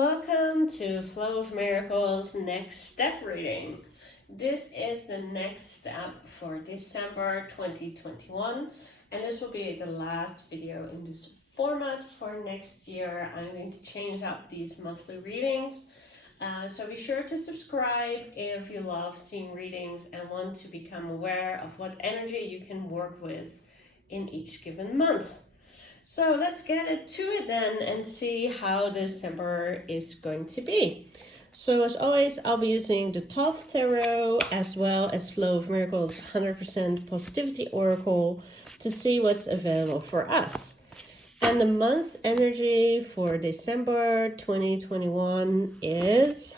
Welcome to Flow of Miracles Next Step reading. This is the next step for December 2021, and this will be the last video in this format for next year. I'm going to change up these monthly readings. So be sure to subscribe if you love seeing readings and want to become aware of what energy you can work with in each given month. So let's get to it then and see how December is going to be. So as always, I'll be using the Thoth Tarot as well as Flow of Miracles 100% Positivity Oracle to see what's available for us. And the month energy for December 2021 is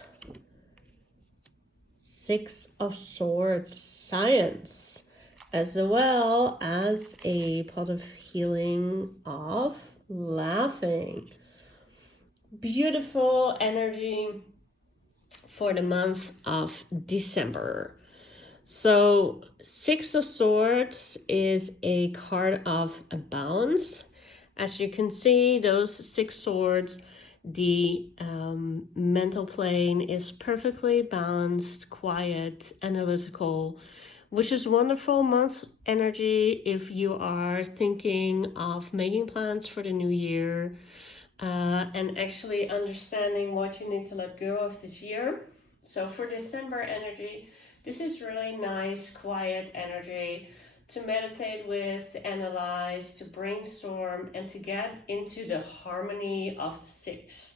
Six of Swords, Science, as well as a pot of healing of laughing. Beautiful energy for the month of December. So Six of Swords is a card of a balance. As you can see, those six swords, the mental plane is perfectly balanced, quiet, analytical, which is wonderful month energy if you are thinking of making plans for the new year and actually understanding what you need to let go of this year. So for December energy, this is really nice, quiet energy to meditate with, to analyze, to brainstorm, and to get into the harmony of the six.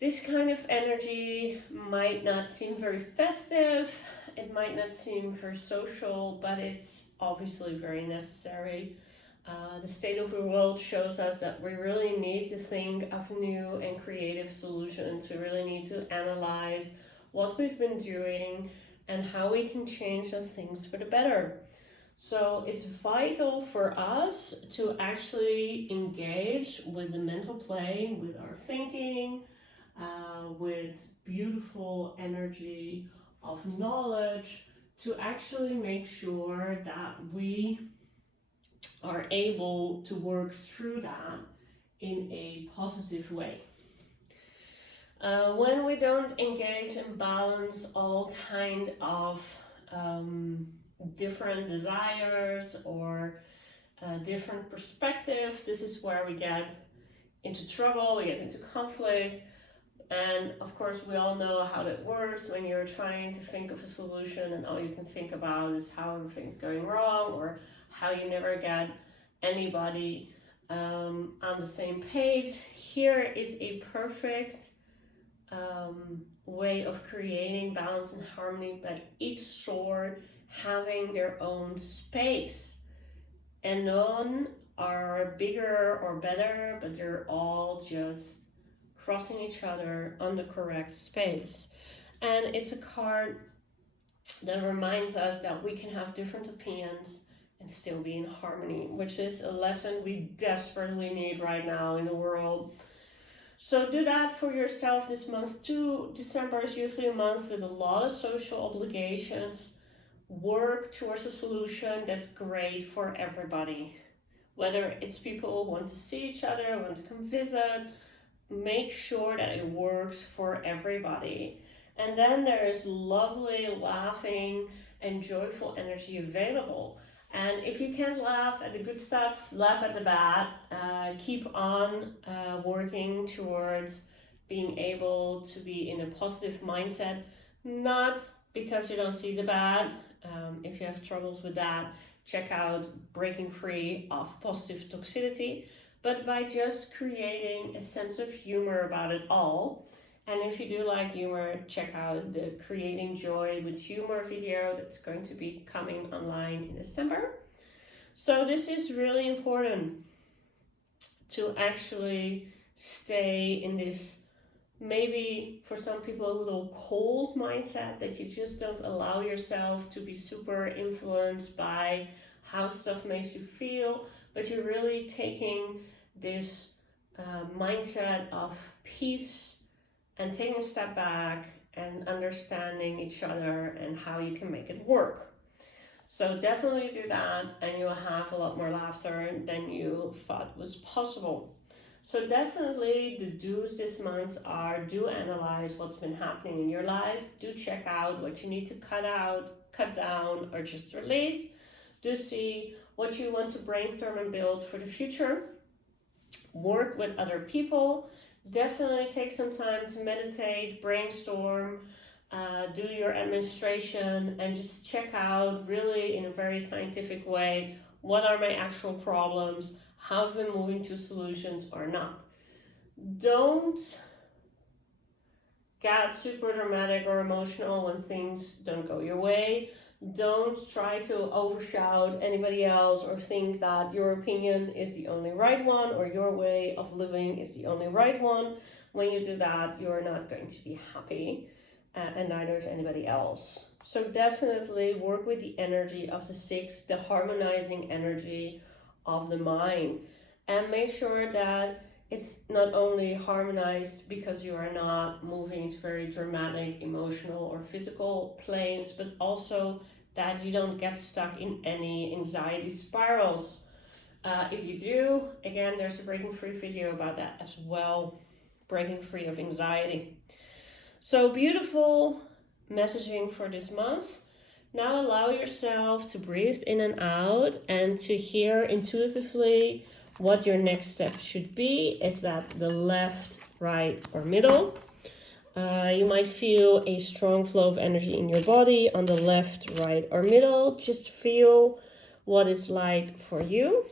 This kind of energy might not seem very festive, it might not seem very social, but it's obviously very necessary. The state of the world shows us that we really need to think of new and creative solutions. We really need to analyze what we've been doing and how we can change those things for the better. So it's vital for us to actually engage with the mental plane, with our thinking, with beautiful energy of knowledge, to actually make sure that we are able to work through that in a positive way. When we don't engage and balance all kind of different desires or different perspective, this is where we get into trouble, we get into conflict. And of course, we all know how that works when you're trying to think of a solution and all you can think about is how everything's going wrong or how you never get anybody on the same page. Here is a perfect way of creating balance and harmony by each sword having their own space. And none are bigger or better, but they're all just crossing each other on the correct space. And it's a card that reminds us that we can have different opinions and still be in harmony, which is a lesson we desperately need right now in the world. So do that for yourself this month too. December is usually a month with a lot of social obligations. Work towards a solution that's great for everybody. Whether it's people who want to see each other, want to come visit, make sure that it works for everybody. And then there is lovely laughing and joyful energy available. And if you can't laugh at the good stuff, laugh at the bad. Keep on working towards being able to be in a positive mindset, not because you don't see the bad. If you have troubles with that, check out Breaking Free of Positive Toxicity, but by just creating a sense of humor about it all. And if you do like humor, check out the Creating Joy with Humor video that's going to be coming online in December. So this is really important to actually stay in this, maybe for some people a little cold mindset, that you just don't allow yourself to be super influenced by how stuff makes you feel, but you're really taking this mindset of peace and taking a step back and understanding each other and how you can make it work. So definitely do that and you'll have a lot more laughter than you thought was possible. So definitely the do's this month are, do analyze what's been happening in your life. Do check out what you need to cut out, cut down, or just release. Do see what you want to brainstorm and build for the future. Work with other people. Definitely take some time to meditate, brainstorm, do your administration, and just check out really in a very scientific way, what are my actual problems, how have I been moving to solutions or not. Don't get super dramatic or emotional when things don't go your way. Don't try to overshout anybody else or think that your opinion is the only right one or your way of living is the only right one. When you do that, you're not going to be happy, and neither is anybody else. So definitely work with the energy of the six, the harmonizing energy of the mind, and make sure that it's not only harmonized because you are not moving to very dramatic emotional or physical planes, but also that you don't get stuck in any anxiety spirals. If you do, again, there's a breaking free video about that as well, breaking free of anxiety. So beautiful messaging for this month. Now allow yourself to breathe in and out and to hear intuitively what your next step should be. Is that the left, right, or middle? You might feel a strong flow of energy in your body on the left, right, or middle. Just feel what it's like for you.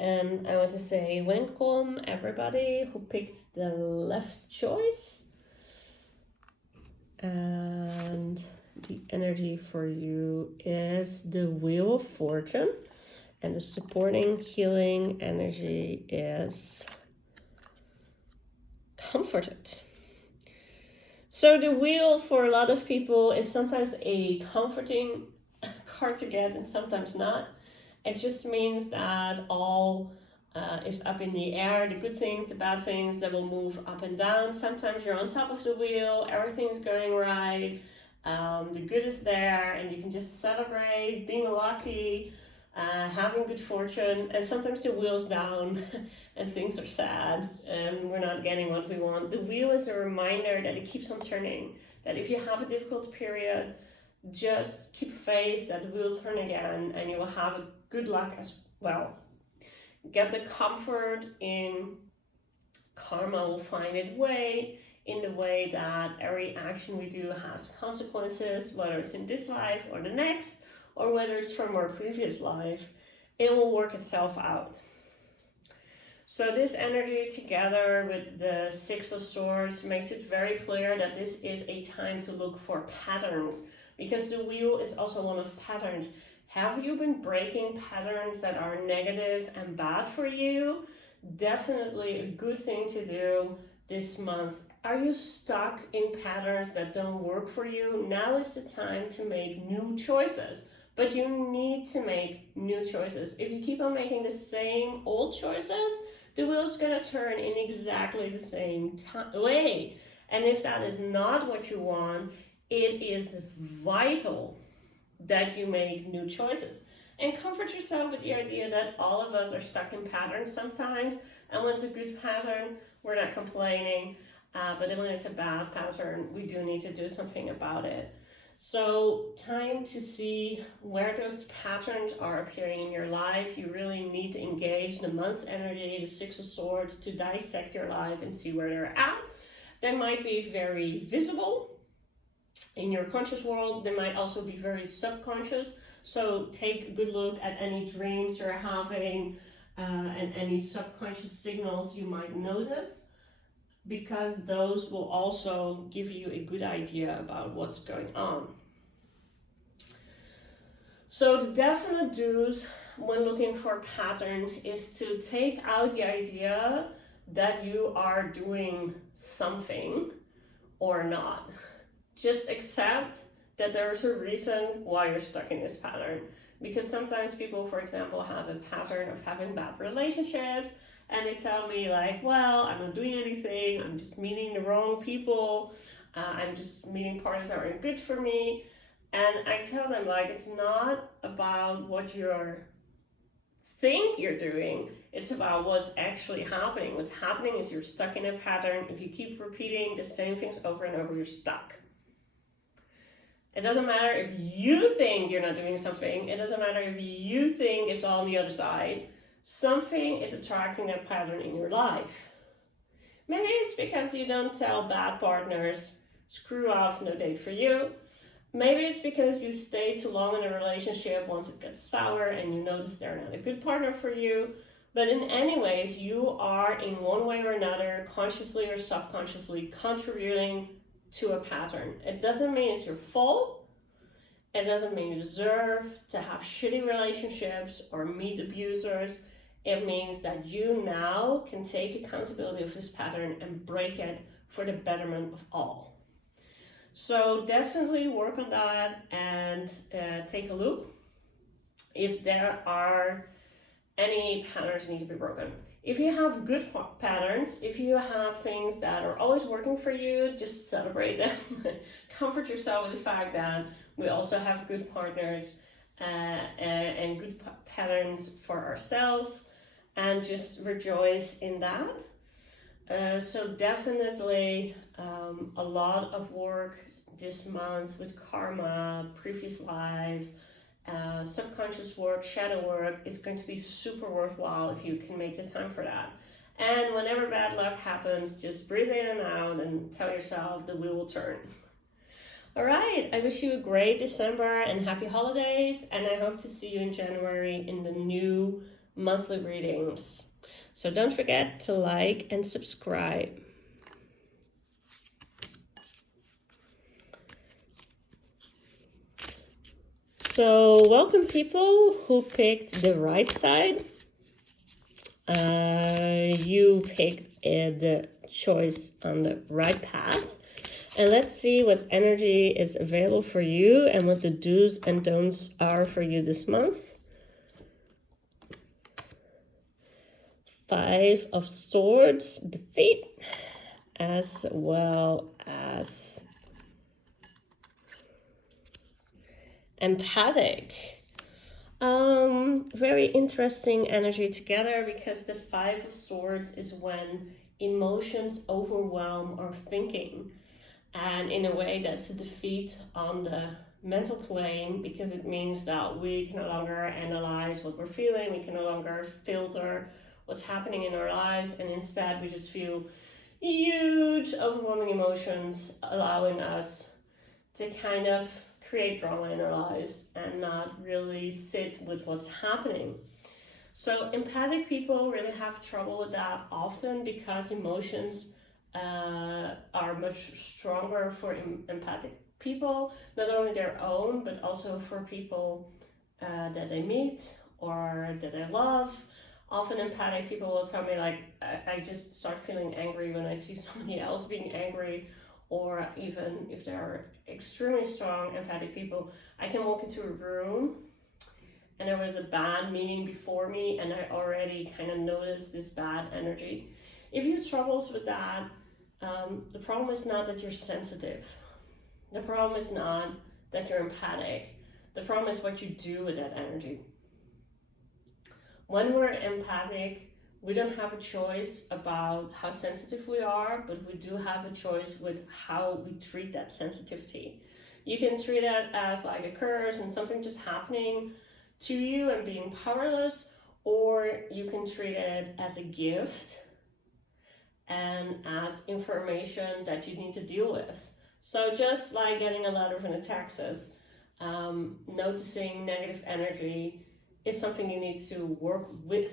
And I want to say welcome everybody who picked the left choice. And the energy for you is the Wheel of Fortune. And the supporting healing energy is comforted. So the wheel for a lot of people is sometimes a comforting card to get and sometimes not. It just means that all is up in the air, the good things, the bad things that will move up and down. Sometimes you're on top of the wheel, everything's going right, the good is there, and you can just celebrate being lucky, having good fortune. And sometimes the wheel's down and things are sad and we're not getting what we want. The wheel is a reminder that it keeps on turning, that if you have a difficult period, just keep faith that the wheel will turn again and you will have a good luck as well. Get the comfort in karma will find its way, in the way that every action we do has consequences, whether it's in this life or the next, or whether it's from our previous life. It will work itself out. So this energy together with the Six of Swords makes it very clear that this is a time to look for patterns, because the wheel is also one of patterns. Have you been breaking patterns that are negative and bad for you? Definitely a good thing to do this month. Are you stuck in patterns that don't work for you? Now is the time to make new choices. But you need to make new choices. If you keep on making the same old choices, the wheel's gonna turn in exactly the same way. And if that is not what you want, it is vital that you make new choices. And comfort yourself with the idea that all of us are stuck in patterns sometimes. And when it's a good pattern, we're not complaining. But when it's a bad pattern, we do need to do something about it. So time to see where those patterns are appearing in your life. You really need to engage the month energy, the Six of Swords, to dissect your life and see where they're at. They might be very visible in your conscious world. They might also be very subconscious. So take a good look at any dreams you're having and any subconscious signals you might notice, because those will also give you a good idea about what's going on. So the definite do's when looking for patterns is to take out the idea that you are doing something or not. Just accept that there's a reason why you're stuck in this pattern. Because sometimes people, for example, have a pattern of having bad relationships, and they tell me like, well, I'm not doing anything, I'm just meeting the wrong people, I'm just meeting partners that aren't good for me. And I tell them, like, it's not about what you're think you're doing. It's about what's actually happening. What's happening is you're stuck in a pattern. If you keep repeating the same things over and over, you're stuck. It doesn't matter if you think you're not doing something. It doesn't matter if you think it's all on the other side. Something is attracting that pattern in your life. Maybe it's because you don't tell bad partners, screw off, no date for you. Maybe it's because you stay too long in a relationship once it gets sour and you notice they're not a good partner for you. But in any ways, you are in one way or another, consciously or subconsciously, contributing to a pattern. It doesn't mean it's your fault. It doesn't mean you deserve to have shitty relationships or meet abusers. It means that you now can take accountability of this pattern and break it for the betterment of all. So definitely work on that and take a look if there are any patterns that need to be broken. If you have good patterns, if you have things that are always working for you, just celebrate them. Comfort yourself with the fact that we also have good partners and good patterns for ourselves, and just rejoice in that. So definitely a lot of work this month with karma, previous lives, subconscious work, shadow work is going to be super worthwhile if you can make the time for that. And whenever bad luck happens, just breathe in and out and tell yourself the wheel will turn. All right, I wish you a great December and happy holidays, and I hope to see you in January in the new monthly readings. So don't forget to like and subscribe. So welcome people who picked the right side. You picked the choice on the right path. And let's see what energy is available for you and what the do's and don'ts are for you this month. 5 of Swords, defeat, as well as empathic. Very interesting energy together, because the 5 of Swords is when emotions overwhelm our thinking. And in a way, that's a defeat on the mental plane, because it means that we can no longer analyze what we're feeling, we can no longer filter what's happening in our lives, and instead we just feel huge, overwhelming emotions, allowing us to kind of create drama in our lives and not really sit with what's happening. So empathic people really have trouble with that often, because emotions are much stronger for empathic people, not only their own, but also for people that they meet or that they love. Often empathic people will tell me, like, I just start feeling angry when I see somebody else being angry, or even if they are extremely strong empathic people, I can walk into a room and there was a bad meeting before me and I already kind of noticed this bad energy. If you have troubles with that, the problem is not that you're sensitive. The problem is not that you're empathic. The problem is what you do with that energy. When we're empathic, we don't have a choice about how sensitive we are, but we do have a choice with how we treat that sensitivity. You can treat it as like a curse and something just happening to you and being powerless, or you can treat it as a gift and as information that you need to deal with. So just like getting a letter from the taxes, noticing negative energy is something you need to work with.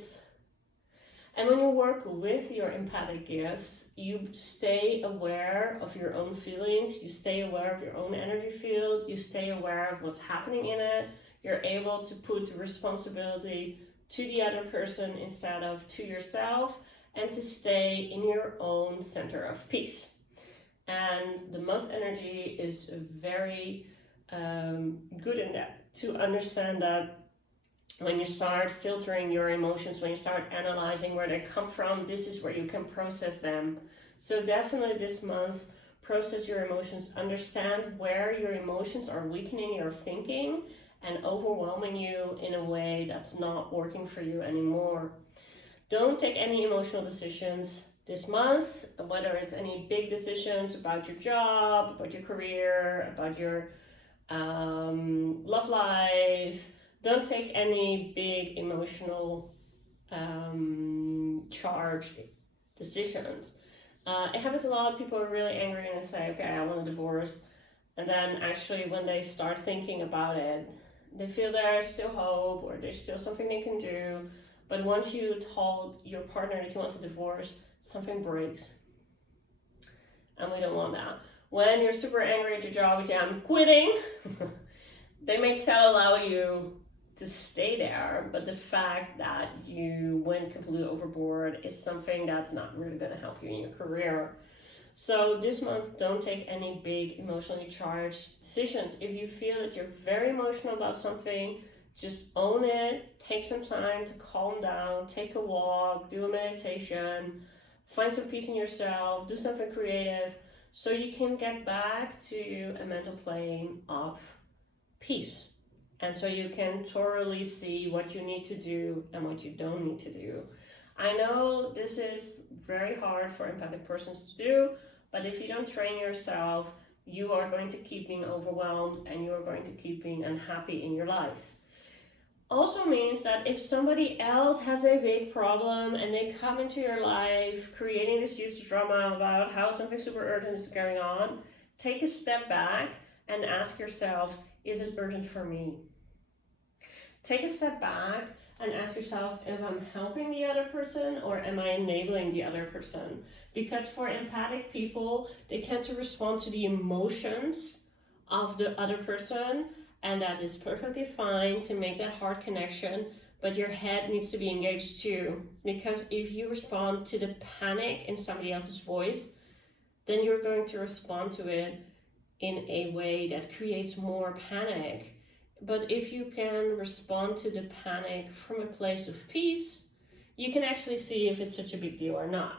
And when you work with your empathic gifts, you stay aware of your own feelings, you stay aware of your own energy field, you stay aware of what's happening in it. You're able to put responsibility to the other person instead of to yourself, and to stay in your own center of peace. And the Moth energy is very good in that, to understand that when you start filtering your emotions, when you start analyzing where they come from, this is where you can process them. So definitely this month, process your emotions, understand where your emotions are weakening your thinking, and overwhelming you in a way that's not working for you anymore. Don't take any emotional decisions this month, whether it's any big decisions about your job, about your career, about your love life. Don't take any big emotional charged decisions. It happens a lot. People are really angry and they say, okay, I want a divorce. And then actually when they start thinking about it, they feel there's still hope or there's still something they can do. But once you told your partner that you want a divorce, something breaks. And we don't want that. When you're super angry at your job, you say, I'm quitting. They may still allow you to stay there, but the fact that you went completely overboard is something that's not really going to help you in your career. So this month, don't take any big emotionally charged decisions. If you feel that you're very emotional about something, just own it, take some time to calm down, take a walk, do a meditation, find some peace in yourself, do something creative, so you can get back to a mental plane of peace. And so you can thoroughly see what you need to do and what you don't need to do. I know this is very hard for empathic persons to do, but if you don't train yourself, you are going to keep being overwhelmed and you are going to keep being unhappy in your life. Also means that if somebody else has a big problem and they come into your life creating this huge drama about how something super urgent is going on, take a step back and ask yourself, is it urgent for me? Take a step back and ask yourself if I'm helping the other person or am I enabling the other person? Because for empathic people, they tend to respond to the emotions of the other person, and that is perfectly fine to make that hard connection, but your head needs to be engaged too. Because if you respond to the panic in somebody else's voice, then you're going to respond to it in a way that creates more panic. But if you can respond to the panic from a place of peace, you can actually see if it's such a big deal or not.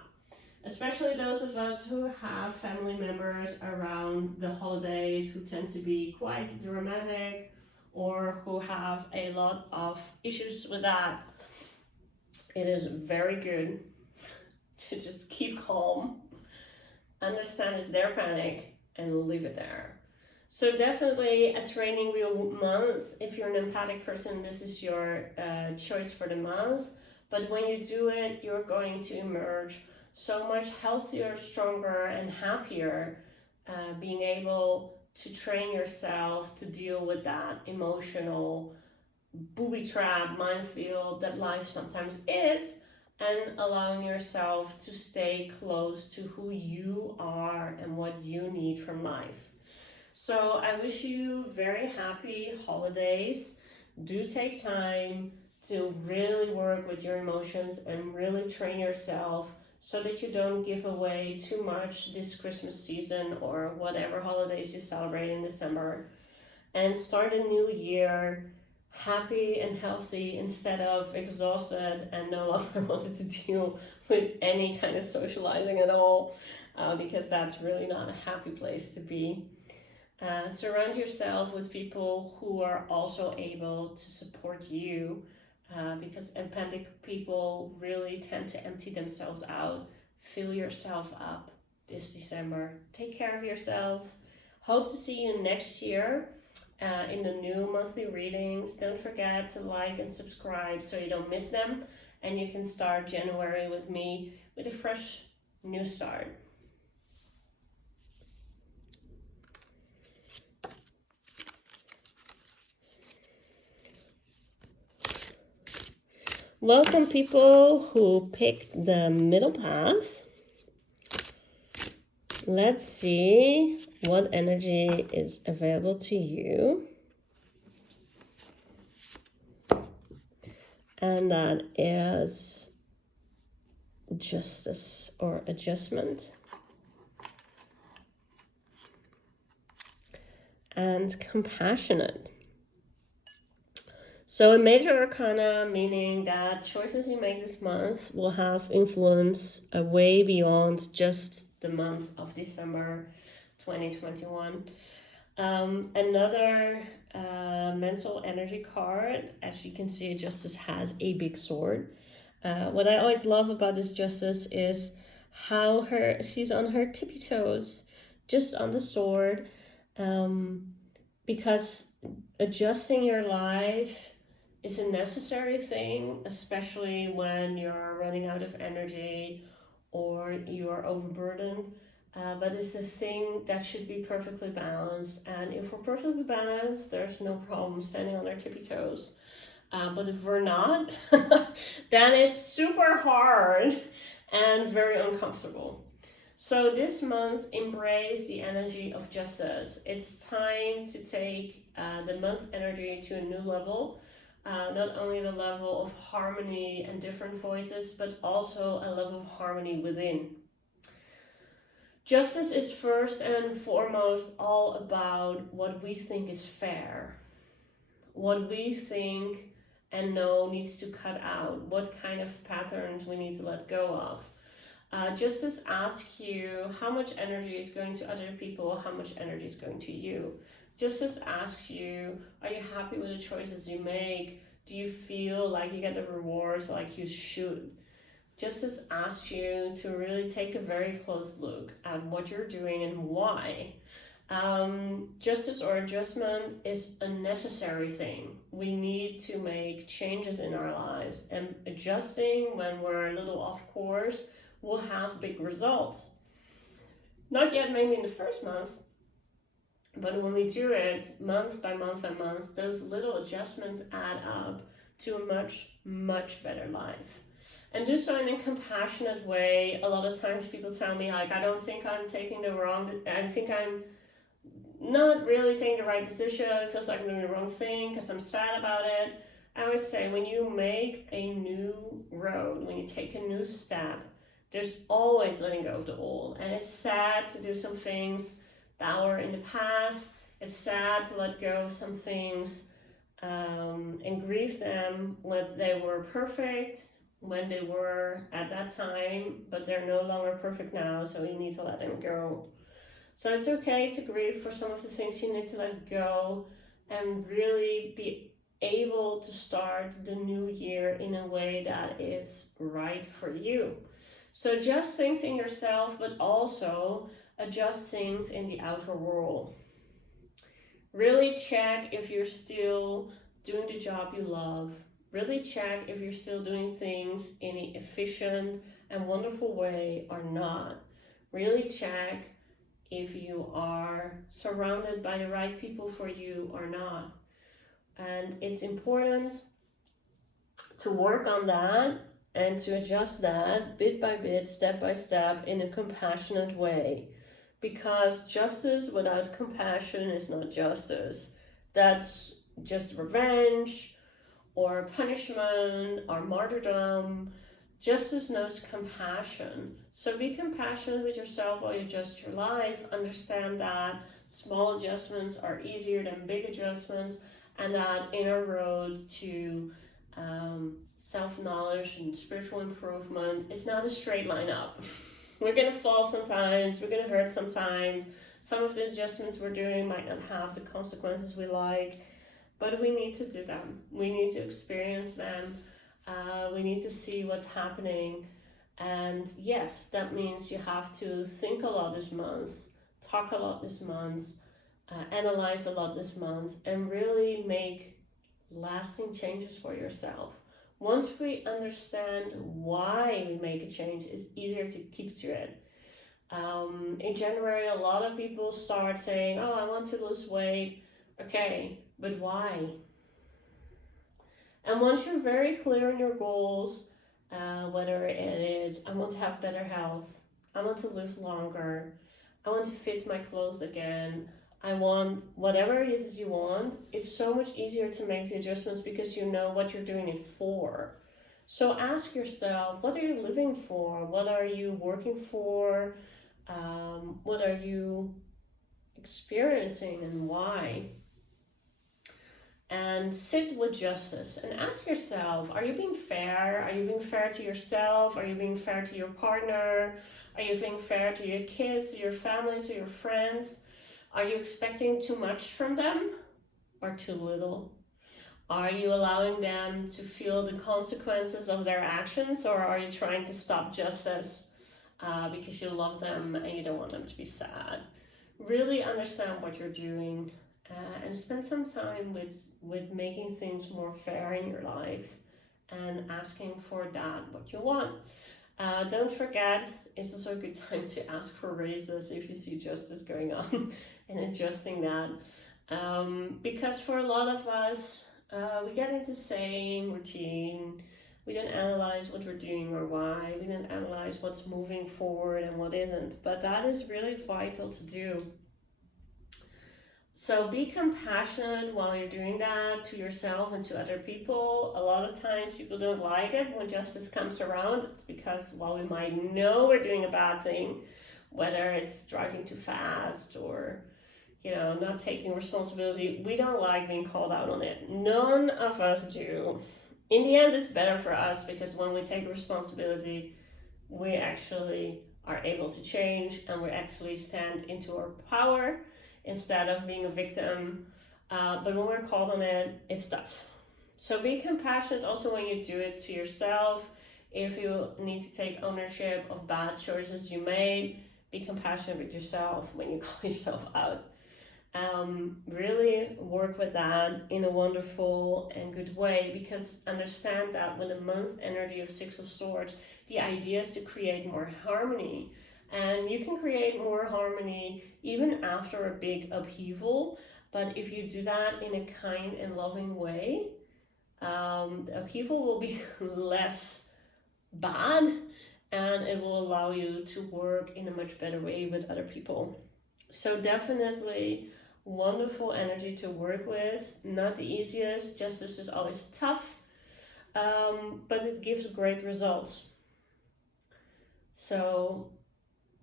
Especially those of us who have family members around the holidays who tend to be quite dramatic or who have a lot of issues with that. It is very good to just keep calm, understand it's their panic, and leave it there. So definitely a training wheel month. If you're an empathic person, this is your choice for the month. But when you do it, you're going to emerge so much healthier, stronger, and happier, being able to train yourself to deal with that emotional booby trap, minefield that life sometimes is, and allowing yourself to stay close to who you are and what you need from life. So I wish you very happy holidays. Do take time to really work with your emotions and really train yourself so that you don't give away too much this Christmas season or whatever holidays you celebrate in December. And start a new year happy and healthy instead of exhausted and no longer wanted to deal with any kind of socializing at all, because that's really not a happy place to be. Surround yourself with people who are also able to support you, because empathic people really tend to empty themselves out. Fill yourself up this December. Take care of yourselves. Hope to see you next year in the new monthly readings. Don't forget to like and subscribe so you don't miss them, and you can start January with me with a fresh new start. Welcome people who picked the middle path. Let's see what energy is available to you. And that is justice or adjustment. And compassionate. So a major arcana, meaning that choices you make this month will have influence way beyond just the month of December 2021. Another mental energy card, as you can see, Justice has a big sword. What I always love about this Justice is how she's on her tippy toes, just on the sword, because adjusting your life is a necessary thing, especially when you're running out of energy or you are overburdened. But it's a thing that should be perfectly balanced. And if we're perfectly balanced, there's no problem standing on our tippy toes. But if we're not, then it's super hard and very uncomfortable. So this month, embrace the energy of justice. It's time to take the month's energy to a new level. Not only the level of harmony and different voices, but also a level of harmony within. Justice is first and foremost all about what we think is fair, what we think and know needs to cut out, what kind of patterns we need to let go of. Justice asks you how much energy is going to other people, how much energy is going to you. Justice asks you, are you happy with the choices you make? Do you feel like you get the rewards like you should? Justice asks you to really take a very close look at what you're doing and why. Justice or adjustment is a necessary thing. We need to make changes in our lives, and adjusting when we're a little off course will have big results. Not yet maybe in the first month, but when we do it month by month by month, those little adjustments add up to a much, much better life. And do so in a compassionate way. A lot of times people tell me, like, I don't think I'm taking the wrong, I think I'm not really taking the right decision. It feels like I'm doing the wrong thing because I'm sad about it. I always say, when you make a new road, when you take a new step, there's always letting go of the old. And it's sad to do some things that were in the past. It's sad to let go of some things and grieve them when they were perfect, when they were at that time, but they're no longer perfect now, so you need to let them go. So it's okay to grieve for some of the things you need to let go and really be able to start the new year in a way that is right for you. So adjust things in yourself, but also adjust things in the outer world. Really check if you're still doing the job you love. Really check if you're still doing things in an efficient and wonderful way or not. Really check if you are surrounded by the right people for you or not. And it's important to work on that and to adjust that bit by bit, step by step, in a compassionate way. Because justice without compassion is not justice. That's just revenge or punishment or martyrdom. Justice knows compassion. So be compassionate with yourself while you adjust your life. Understand that small adjustments are easier than big adjustments, and that inner road to self-knowledge and spiritual improvement is not a straight line up. We're going to fall sometimes, we're going to hurt sometimes. Some of the adjustments we're doing might not have the consequences we like, but we need to do them. We need to experience them. We need to see what's happening. And yes, that means you have to think a lot this month, talk a lot this month, analyze a lot this month, and really make lasting changes for yourself. Once we understand why we make a change, it's easier to keep to it. In January, a lot of people start saying, oh, I want to lose weight. Okay, but why? And once you're very clear in your goals, whether it is, I want to have better health, I want to live longer, I want to fit my clothes again, I want whatever it is you want, it's so much easier to make the adjustments because you know what you're doing it for. So ask yourself, what are you living for? What are you working for? What are you experiencing and why? And sit with justice and ask yourself, are you being fair? Are you being fair to yourself? Are you being fair to your partner? Are you being fair to your kids, to your family, to your friends? Are you expecting too much from them or too little? Are you allowing them to feel the consequences of their actions, or are you trying to stop justice because you love them and you don't want them to be sad? Really understand what you're doing and spend some time with making things more fair in your life and asking for that what you want. Don't forget, it's also a good time to ask for raises if you see justice going on and adjusting that. Because for a lot of us, we get into the same routine. We don't analyze what we're doing or why. We don't analyze what's moving forward and what isn't. But that is really vital to do. So be compassionate while you're doing that to yourself and to other people. A lot of times people don't like it when justice comes around. It's because while we might know we're doing a bad thing, whether it's driving too fast or not taking responsibility, we don't like being called out on it. None of us do. In the end, it's better for us because when we take responsibility, we actually are able to change and we actually stand into our power instead of being a victim. But when we're called on it, it's tough. So be compassionate also when you do it to yourself. If you need to take ownership of bad choices you made, be compassionate with yourself when you call yourself out. Really work with that in a wonderful and good way, because understand that with the month energy of Six of Swords, the idea is to create more harmony. And you can create more harmony even after a big upheaval, but if you do that in a kind and loving way, the upheaval will be less bad and it will allow you to work in a much better way with other people. So definitely wonderful energy to work with. Not the easiest, justice is always tough, but it gives great results. So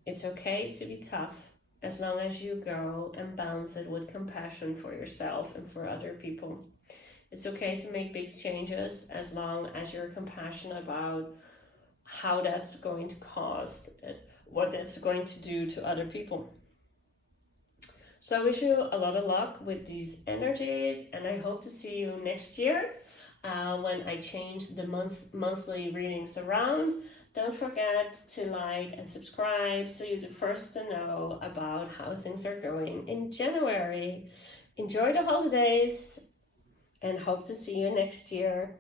it's okay to be tough as long as you go and balance it with compassion for yourself and for other people. It's okay to make big changes as long as you're compassionate about how that's going to cost, what that's going to do to other people. So I wish you a lot of luck with these energies, and I hope to see you next year when I change the monthly readings around. Don't forget to like and subscribe so you're the first to know about how things are going in January. Enjoy the holidays and hope to see you next year.